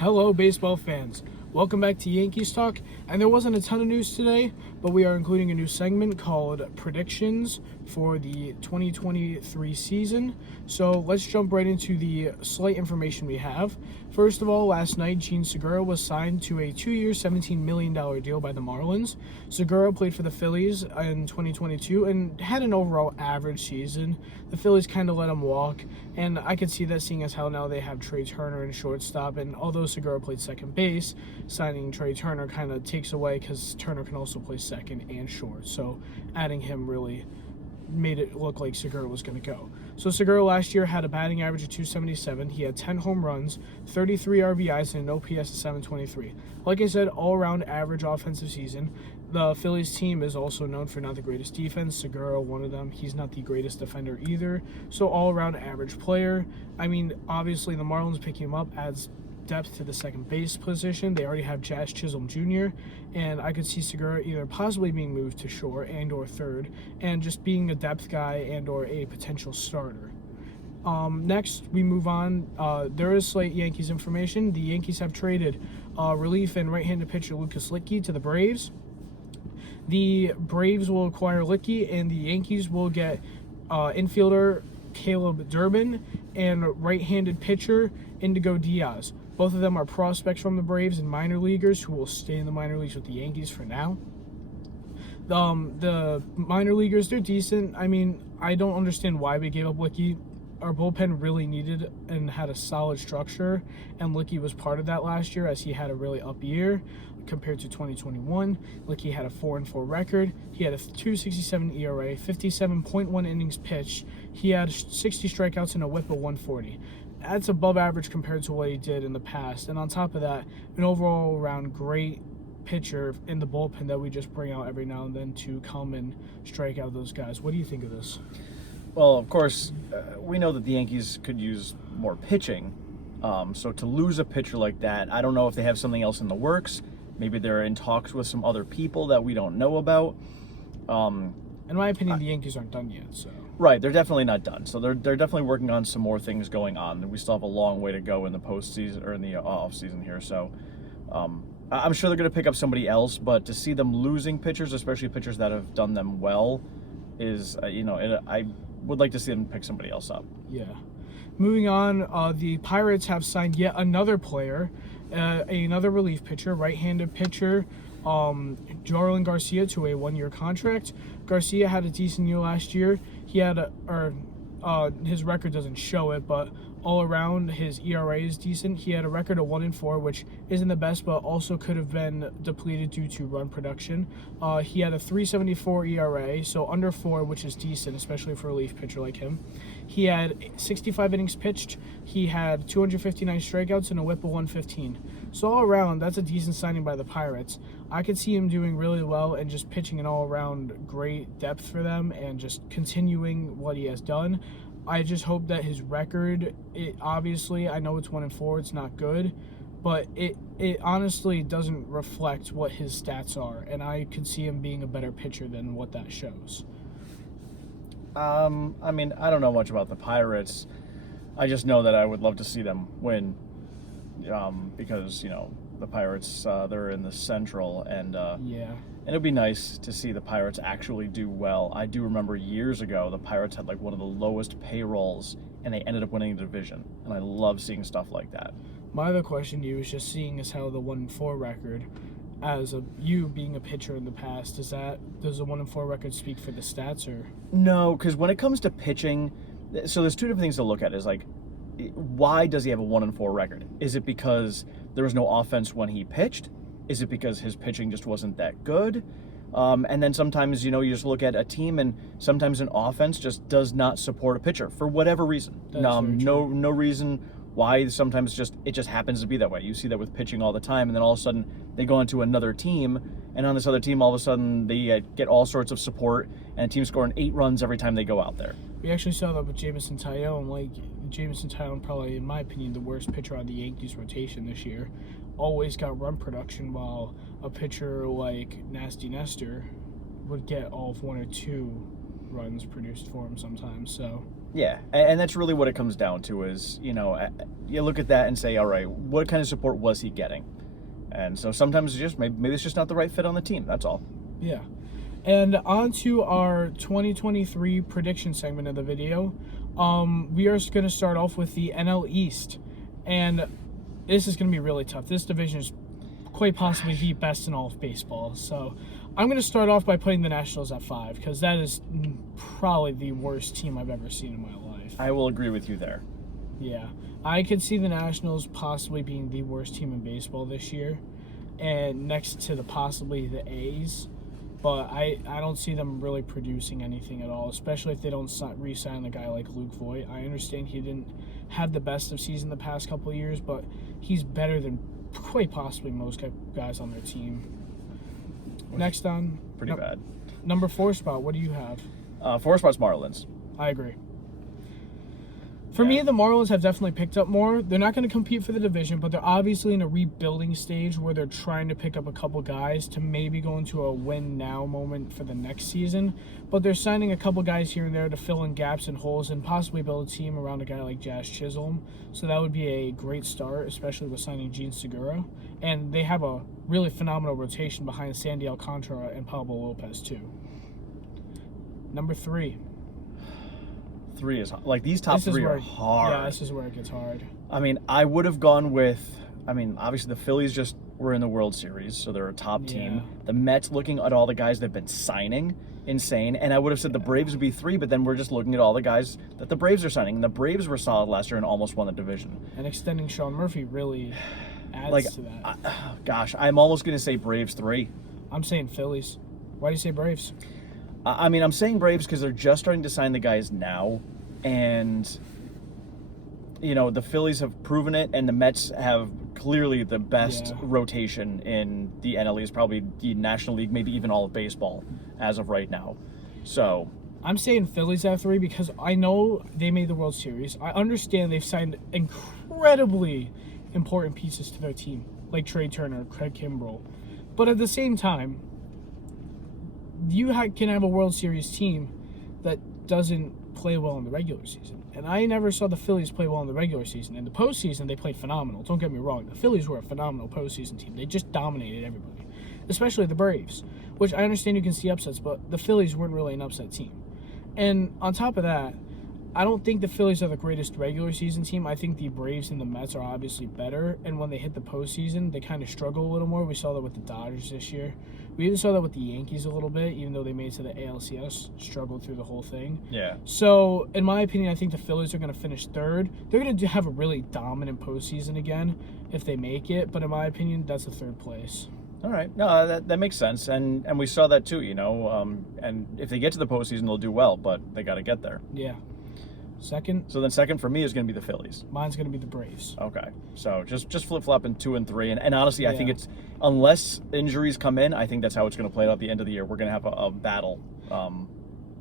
Hello, baseball fans. Welcome back to Yankees Talk. And there wasn't a ton of news today, but we are including a new segment called Predictions for the 2023 season. So let's jump right into the slight information we have. First of all, last night, Gene Segura was signed to a 2-year, $17 million deal by the Marlins. Segura played for the Phillies in 2022 and had an overall average season. The Phillies kind of let him walk, and I could see that seeing as how now they have Trey Turner in shortstop, and although Segura played second base, signing Trey Turner kind of takes away because Turner can also play second and short, so adding him really made it look like Segura was going to go. So Segura last year had a batting average of 277. He had 10 home runs, 33 RBIs, and an OPS of 723. Like I said, all-around average offensive season. The Phillies team is also known for not the greatest defense. Segura, one of them. He's not the greatest defender either. So all-around average player. I mean, obviously the Marlins picking him up adds depth to the second base position. They already have Jazz Chisholm Jr., and I could see Segura either possibly being moved to short and or third, and just being a depth guy and or a potential starter. Next, we move on. There is slight Yankees information. The Yankees have traded relief and right-handed pitcher Lucas Licky to the Braves. The Braves will acquire Licky, and the Yankees will get infielder Caleb Durbin and right-handed pitcher Indigo Diaz. Both of them are prospects from the Braves and minor leaguers who will stay in the minor leagues with the Yankees for now. The minor leaguers, they're decent. I mean, I don't understand why we gave up Licky. Our bullpen really needed and had a solid structure, and Licky was part of that last year as he had a really up year compared to 2021. Licky had a 4-4 record. He had a 2.67 ERA, 57.1 innings pitched. He had 60 strikeouts and a WHIP of 140. That's above average compared to what he did in the past. And on top of that, an overall around great pitcher in the bullpen that we just bring out every now and then to come and strike out those guys. What do you think of this? Well, of course, we know that the Yankees could use more pitching. So to lose a pitcher like that, I don't know if they have something else in the works. Maybe they're in talks with some other people that we don't know about. In my opinion, the Yankees aren't done yet. So right, they're definitely not done. So they're definitely working on some more things going on. We still have a long way to go in the postseason or in the off season here. So I'm sure they're going to pick up somebody else. But to see them losing pitchers, especially pitchers that have done them well, is I would like to see them pick somebody else up. Yeah. Moving on, the Pirates have signed yet another player, another relief pitcher, right-handed pitcher, Jarlin Garcia, to a 1-year contract. Garcia had a decent year last year. He had his record doesn't show it, but all around his ERA is decent. He had a record of 1-4, which isn't the best, but also could have been depleted due to run production. He had a 3.74 ERA, so under 4, which is decent, especially for a relief pitcher like him. He had 65 innings pitched. He had 259 strikeouts and a WHIP of 115. So all around, that's a decent signing by the Pirates. I could see him doing really well and just pitching an all-around great depth for them and just continuing what he has done. I just hope that his record, obviously, I know it's 1-4, it's not good, but it honestly doesn't reflect what his stats are, and I could see him being a better pitcher than what that shows. I mean, I don't know much about the Pirates. I just know that I would love to see them win, because the Pirates, they're in the Central, and it would be nice to see the Pirates actually do well. I do remember years ago the Pirates had like one of the lowest payrolls, and they ended up winning the division, and I love seeing stuff like that. My other question to you is just seeing as how the 1-4 record, as you being a pitcher in the past, does the 1-4 record speak for the stats or? No, because when it comes to pitching, so there's two different things to look at. Is like, why does he have a 1-4 record? Is it because there was no offense when he pitched? Is it because his pitching just wasn't that good? And then sometimes, you just look at a team and sometimes an offense just does not support a pitcher for whatever reason. No reason why. Sometimes it just happens to be that way. You see that with pitching all the time, and then all of a sudden they go into another team, and on this other team, all of a sudden they get all sorts of support, and a team scoring 8 runs every time they go out there. We actually saw that with Jameson Taillon. Jameson Taillon, probably, in my opinion, the worst pitcher on the Yankees rotation this year. Always got run production, while a pitcher like Nasty Nestor would get all of 1 or 2 runs produced for him sometimes. So Yeah, and that's really what it comes down to is, you look at that and say, all right, what kind of support was he getting? And so sometimes it's just maybe it's just not the right fit on the team. That's all. Yeah. And on to our 2023 prediction segment of the video. We are going to start off with the NL East. And this is going to be really tough. This division is quite possibly the best in all of baseball. So I'm going to start off by putting the Nationals at 5 because that is probably the worst team I've ever seen in my life. I will agree with you there. Yeah. I could see the Nationals possibly being the worst team in baseball this year, and next to possibly the A's. But I don't see them really producing anything at all, especially if they don't re-sign a guy like Luke Voigt. I understand he didn't have the best of season the past couple of years, but he's better than quite possibly most guys on their team. Next on... Pretty bad. Number 4 spot, what do you have? 4 spot's Marlins. I agree. For me, the Marlins have definitely picked up more. They're not going to compete for the division, but they're obviously in a rebuilding stage where they're trying to pick up a couple guys to maybe go into a win-now moment for the next season. But they're signing a couple guys here and there to fill in gaps and holes and possibly build a team around a guy like Jazz Chisholm. So that would be a great start, especially with signing Gene Segura. And they have a really phenomenal rotation behind Sandy Alcantara and Pablo Lopez, too. Number 3. 3 is like these top 3 are hard. Yeah, this is where it gets hard. I mean, I would have gone with. I mean, obviously the Phillies just were in the World Series, so they're a top team. The Mets, looking at all the guys they've been signing, insane. And I would have said the Braves would be 3, but then we're just looking at all the guys that the Braves are signing. And the Braves were solid last year and almost won the division. And extending Sean Murphy really adds to that. Gosh, I'm almost going to say Braves 3. I'm saying Phillies. Why do you say Braves? I mean, I'm saying Braves because they're just starting to sign the guys now, and the Phillies have proven it, and the Mets have clearly the best rotation in the NL East, probably the National League, maybe even all of baseball as of right now. So I'm saying Phillies at 3 because I know they made the World Series. I understand they've signed incredibly important pieces to their team, like Trey Turner, Craig Kimbrell. But at the same time, you can have a World Series team that doesn't play well in the regular season. And I never saw the Phillies play well in the regular season. In the postseason, they played phenomenal. Don't get me wrong. The Phillies were a phenomenal postseason team. They just dominated everybody, especially the Braves, which I understand you can see upsets, but the Phillies weren't really an upset team. And on top of that, I don't think the Phillies are the greatest regular season team. I think the Braves and the Mets are obviously better. And when they hit the postseason, they kind of struggle a little more. We saw that with the Dodgers this year. We even saw that with the Yankees a little bit, even though they made it to the ALCS, struggled through the whole thing. Yeah. So, in my opinion, I think the Phillies are going to finish 3rd. They're going to have a really dominant postseason again if they make it. But in my opinion, that's the 3rd place. All right. No, that makes sense. And we saw that too, and if they get to the postseason, they'll do well, but they got to get there. Yeah. Second. So then second for me is going to be the Phillies. Mine's going to be the Braves. Okay. So just flip-flopping 2 and 3. And honestly, I think it's, unless injuries come in, I think that's how it's going to play out at the end of the year. We're going to have a battle.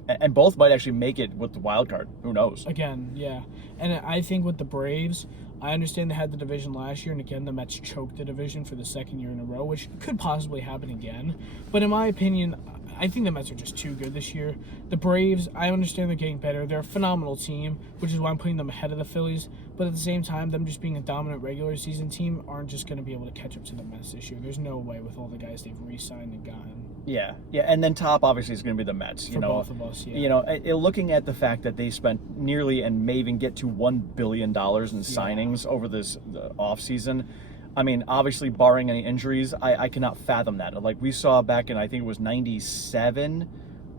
And both might actually make it with the wild card. Who knows? Again, yeah. And I think with the Braves, I understand they had the division last year, and again, the Mets choked the division for the 2nd year in a row, which could possibly happen again. But in my opinion, I think the Mets are just too good this year. The Braves, I understand they're getting better. They're a phenomenal team, which is why I'm putting them ahead of the Phillies. But at the same time, them just being a dominant regular season team aren't just going to be able to catch up to the Mets this year. There's no way with all the guys they've re-signed and gotten. Yeah. And then top, obviously, is going to be the Mets. For both of us, yeah. Looking at the fact that they spent nearly and may even get to $1 billion in signings over the offseason, I mean, obviously, barring any injuries, I cannot fathom that. Like we saw back in, I think it was 97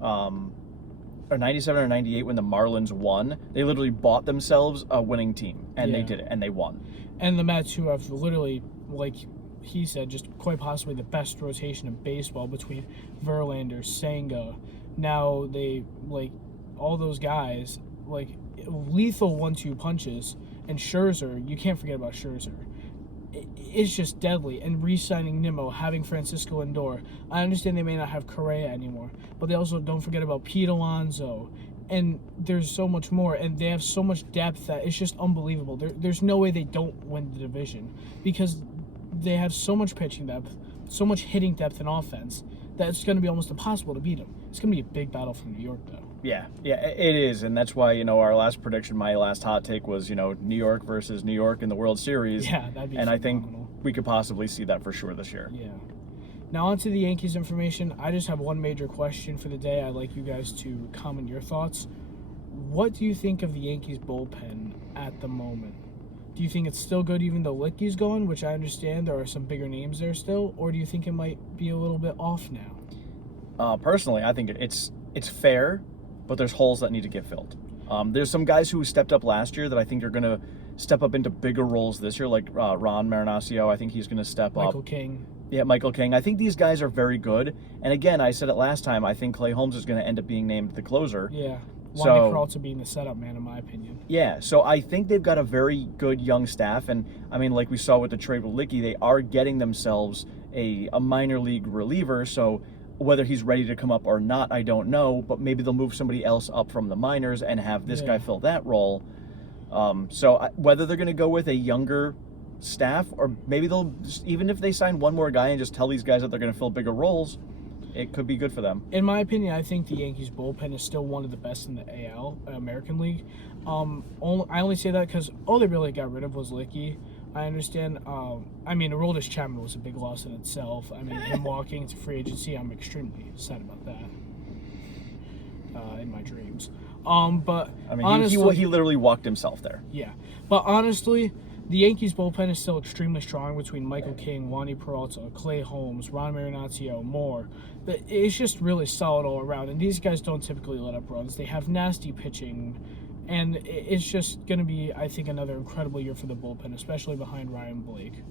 or 98 when the Marlins won. They literally bought themselves a winning team, and they did it, and they won. And the Mets, who have literally, like he said, just quite possibly the best rotation in baseball between Verlander, Senga. Now they, all those guys, lethal 1-2 punches. And Scherzer, you can't forget about Scherzer. It's just deadly. And re-signing Nimmo, having Francisco Lindor. I understand they may not have Correa anymore, but they also don't forget about Pete Alonso. And there's so much more. And they have so much depth that it's just unbelievable. There's no way they don't win the division because they have so much pitching depth, so much hitting depth and offense that it's going to be almost impossible to beat them. It's going to be a big battle for New York, though. Yeah, it is, and that's why our last prediction, my last hot take was New York versus New York in the World Series. Yeah, that'd be and phenomenal. I think we could possibly see that for sure this year. Yeah. Now on to the Yankees information. I just have one major question for the day. I'd like you guys to comment your thoughts. What do you think of the Yankees bullpen at the moment? Do you think it's still good even though Lickey's gone, which I understand there are some bigger names there still, or do you think it might be a little bit off now? Personally, I think it's fair, but there's holes that need to get filled. There's some guys who stepped up last year that I think are going to step up into bigger roles this year, like Ron Marinaccio. I think he's going to step up. Michael King. Yeah, Michael King. I think these guys are very good. And again, I said it last time, I think Clay Holmes is going to end up being named the closer. Yeah. Wandy Peralta being the setup man, in my opinion. Yeah, so I think they've got a very good young staff. And, I mean, like we saw with the trade with Lickey, they are getting themselves a minor league reliever. So whether he's ready to come up or not, I don't know. But maybe they'll move somebody else up from the minors and have this guy fill that role. Whether they're going to go with a younger staff or maybe they'll just, even if they sign one more guy and just tell these guys that they're going to fill bigger roles, it could be good for them. In my opinion, I think the Yankees bullpen is still one of the best in the AL, American League. I only say that because all they really got rid of was Lickey. I understand. I mean, Aroldis Chapman was a big loss in itself. I mean, him walking into free agency, I'm extremely sad about that. In my dreams. But I mean, honestly, he literally walked himself there. Yeah, but honestly, the Yankees bullpen is still extremely strong between Michael King, Wandy Peralta, Clay Holmes, Ron Marinaccio, Moore. It's just really solid all around, and these guys don't typically let up runs. They have nasty pitching, and it's just going to be, I think, another incredible year for the bullpen, especially behind Ryan Blake.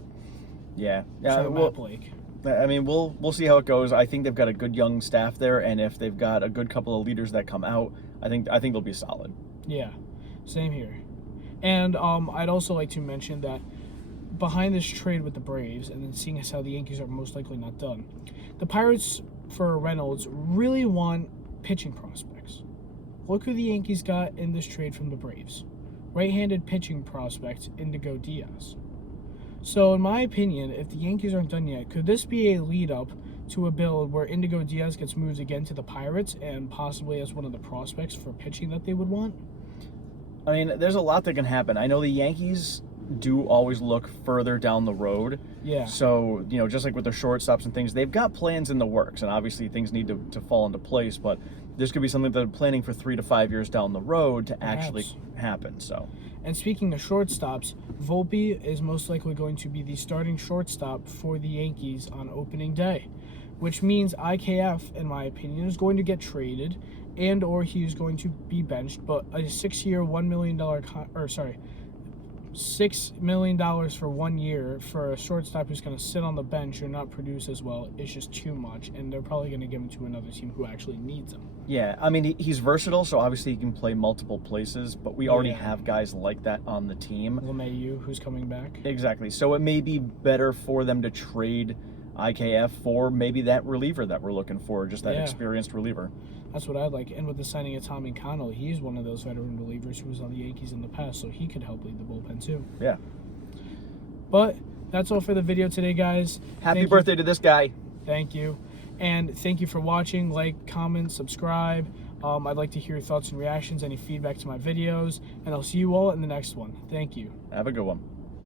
Yeah, Matt Blake. I mean, we'll see how it goes. I think they've got a good young staff there, and if they've got a good couple of leaders that come out, I think they'll be solid. Yeah, same here. And I'd also like to mention that behind this trade with the Braves, and then seeing as how the Yankees are most likely not done, the Pirates for Reynolds really want pitching prospects. Look who the Yankees got in this trade from the Braves. Right-handed pitching prospect Indigo Diaz. So in my opinion, if the Yankees aren't done yet, could this be a lead up to a build where Indigo Diaz gets moved again to the Pirates and possibly as one of the prospects for pitching that they would want? I mean, there's a lot that can happen. I know the Yankees do always look further down the road. Yeah. So, just like with their shortstops and things, they've got plans in the works, and obviously things need to fall into place, but this could be something that they're planning for 3 to 5 years down the road to actually happen. So. And speaking of shortstops, Volpe is most likely going to be the starting shortstop for the Yankees on opening day, which means IKF, in my opinion, is going to get traded and or he is going to be benched, but a 6-year, $1 million, $6 million for 1 year for a shortstop who's going to sit on the bench and not produce as well is just too much, and they're probably going to give him to another team who actually needs him. Yeah, I mean, he's versatile, so obviously he can play multiple places, but we already have guys like that on the team. LeMahieu, who's coming back. Exactly, so it may be better for them to trade IKF for maybe that reliever that we're looking for, just that experienced reliever. That's what I'd like. And with the signing of Tommy Connell, he's one of those veteran relievers who was on the Yankees in the past, so he could help lead the bullpen too. Yeah. But that's all for the video today, guys. Happy birthday to this guy. Thank you. And thank you for watching. Like, comment, subscribe. I'd like to hear your thoughts and reactions, any feedback to my videos. And I'll see you all in the next one. Thank you. Have a good one.